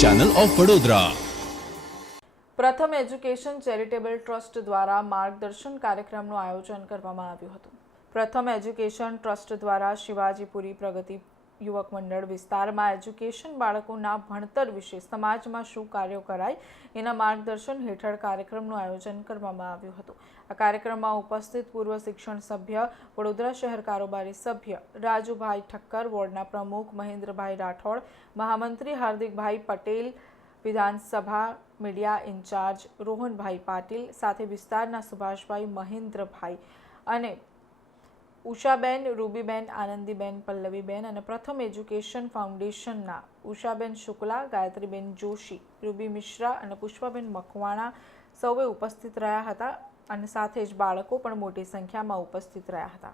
Channel of Vadodara પ્રથમ education charitable trust દ્વારા માર્ગદર્શન કાર્યક્રમનું આયોજન કરવામાં આવ્યું હતું. પ્રથમ એજ્યુકેશન ટ્રસ્ટ દ્વારા શિવાજીપુરી પ્રગતિ યુવક મંડળ વિસ્તારમાં એજ્યુકેશન બાળકોના ભણતર વિશે સમાજમાં શું કાર્યો કરાય એના માર્ગદર્શન હેઠળ કાર્યક્રમનું આયોજન કરવામાં આવ્યું હતું. આ કાર્યક્રમમાં ઉપસ્થિત પૂર્વ શિક્ષણ સભ્ય, વડોદરા શહેર કારોબારી સભ્ય રાજુભાઈ ઠક્કર, વોર્ડના પ્રમુખ મહેન્દ્રભાઈ રાઠોડ, મહામંત્રી હાર્દિકભાઈ પટેલ, વિધાનસભા મીડિયા ઇન્ચાર્જ રોહનભાઈ પાટીલ, સાથે વિસ્તારના સુભાષભાઈ મહેન્દ્રભાઈ અને ઉષાબેન, રૂબીબેન, આનંદીબેન, પલ્લવીબેન અને પ્રથમ એજ્યુકેશન ફાઉન્ડેશનના ઉષાબેન શુક્લા, ગાયત્રીબેન જોશી, રૂબી મિશ્રા અને પુષ્પાબેન મકવાણા સૌએ ઉપસ્થિત રહ્યા હતા અને સાથે જ બાળકો પણ મોટી સંખ્યામાં ઉપસ્થિત રહ્યા હતા.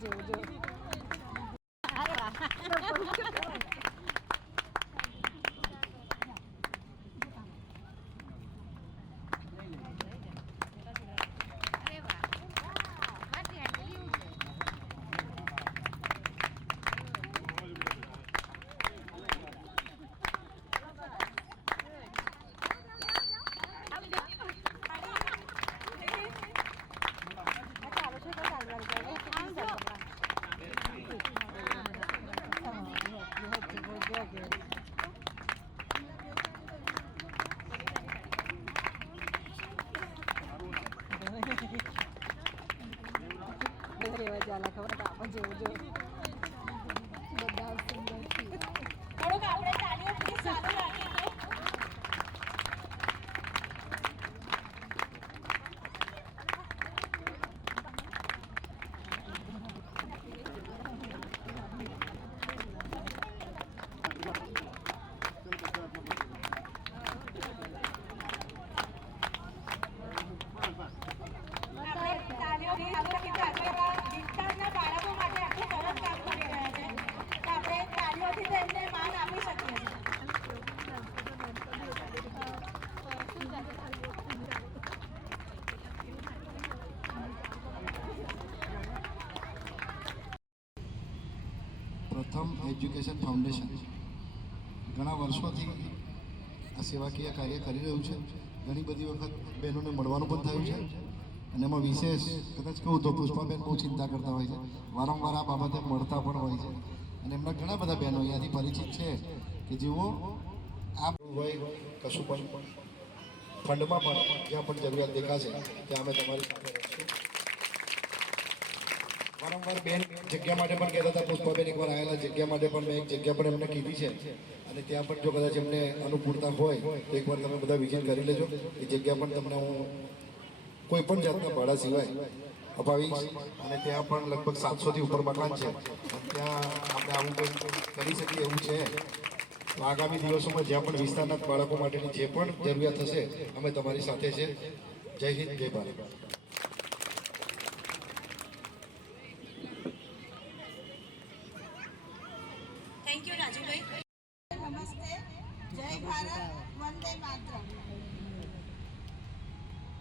ખબર તો 来ล้วก็ว่ પ્રથમ એજ્યુકેશન ફાઉન્ડેશન. ઘણા વર્ષોથી આ સેવાકીય કાર્ય કરી રહ્યું છે. ઘણી બધી વખત બહેનોને મળવાનું પણ થયું છે. અને એમાં વિશેષ કદાચ કહું તો પુષ્પાબેન બહુ ચિંતા કરતા હોય છે. વારંવાર આ બાબતે મળતા પણ હોય છે. અને એમના ઘણા બધા બહેનો અહીંયાથી પરિચિત છે કે જેઓ આ હોય કશું પણ ફંડમાં પણ જ્યાં પણ જરૂરિયાત દેખાશે ત્યાં અમે તમારી સાથે રહીશું. વારંવાર બેન જગ્યા માટે પણ કહેતા હતા, પુષ્પાબેન એકવાર આવેલા જગ્યા માટે પણ મેં એક જગ્યા પણ એમને કીધી છે. અને ત્યાં પણ જો કદાચ એમને અનુકૂળતા હોય, તો એકવાર તમે બધા વિઝિટ કરી લેજો. એ જગ્યા પણ તમને હું કોઈ પણ જાતના ભાડા સિવાય અપાવીશ. અને ત્યાં પણ લગભગ સાતસોથી ઉપર મકાન છે. ત્યાં આપણે આવું કંઈક કરી શકીએ એવું છે. આગામી દિવસોમાં જ્યાં પણ વિસ્તારના બાળકો માટેની જે પણ જરૂરિયાત હશે અમે તમારી સાથે છે. જય હિન્દ, જય ભારત. થેન્ક યુ રાજુભાઈ નમસ્તે. જય ભારત. વંદે માતરમ.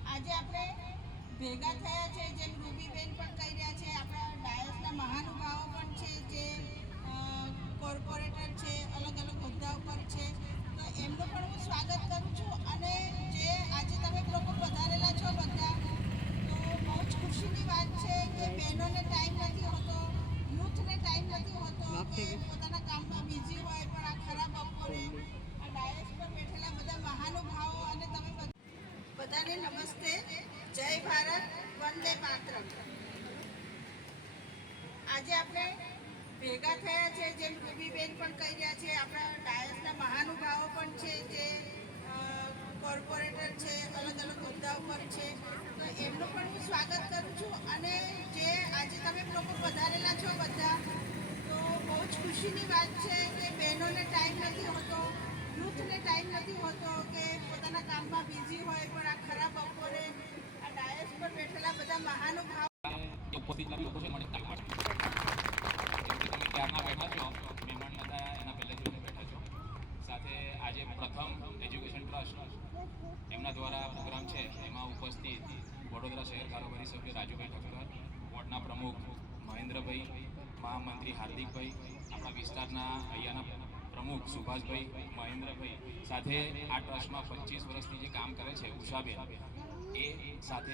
આજે આપણે ભેગા થયા છે જેમ રૂબીબેન વંદે માતરમ. આજે આપણે ભેગા થયા છે જેમ રૂબીબેન પણ કહી રહ્યા છે, આપણા ડાયસના મહાનુભાવો પણ છે જે કોર્પોરેટર છે અલગ અલગ હોદ્દા ઉપર છે. તો એમનું પણ હું સ્વાગત કરું છું અને જે આજે તમે લોકો પધારેલા છો બધા, તો બહુ જ ખુશીની વાત છે કે બહેનોને ટાઈમ નથી હોતો, યુથને ટાઈમ નથી હોતો કે પોતાના કામમાં બિઝી હોય પણ આ ખરાબ બપોરે આ ડાયસ પર બેઠેલા બધા મહાનુભાવ જે ઉપસ્થિત લોકો છે, મને કેમ કે તમે ક્યારના બેઠા છો, મહેમાન હતા એના પહેલા જોઈને બેઠા છો. સાથે આજે પ્રથમ એજ્યુકેશન ટ્રસ્ટ એમના દ્વારા પ્રોગ્રામ છે. એમાં ઉપસ્થિત વડોદરા શહેર કારોબારી સભ્ય રાજુભાઈ ઠક્કર, વોર્ડના પ્રમુખ મહેન્દ્રભાઈ, મહામંત્રી હાર્દિકભાઈ, આપણા વિસ્તારના અહીંયાના પ્રમુખ સુભાષભાઈ મહેન્દ્રભાઈ. સાથે આ ટ્રસ્ટમાં પચીસ વર્ષથી જે કામ કરે છે, ઉષાબેન, એ સાથે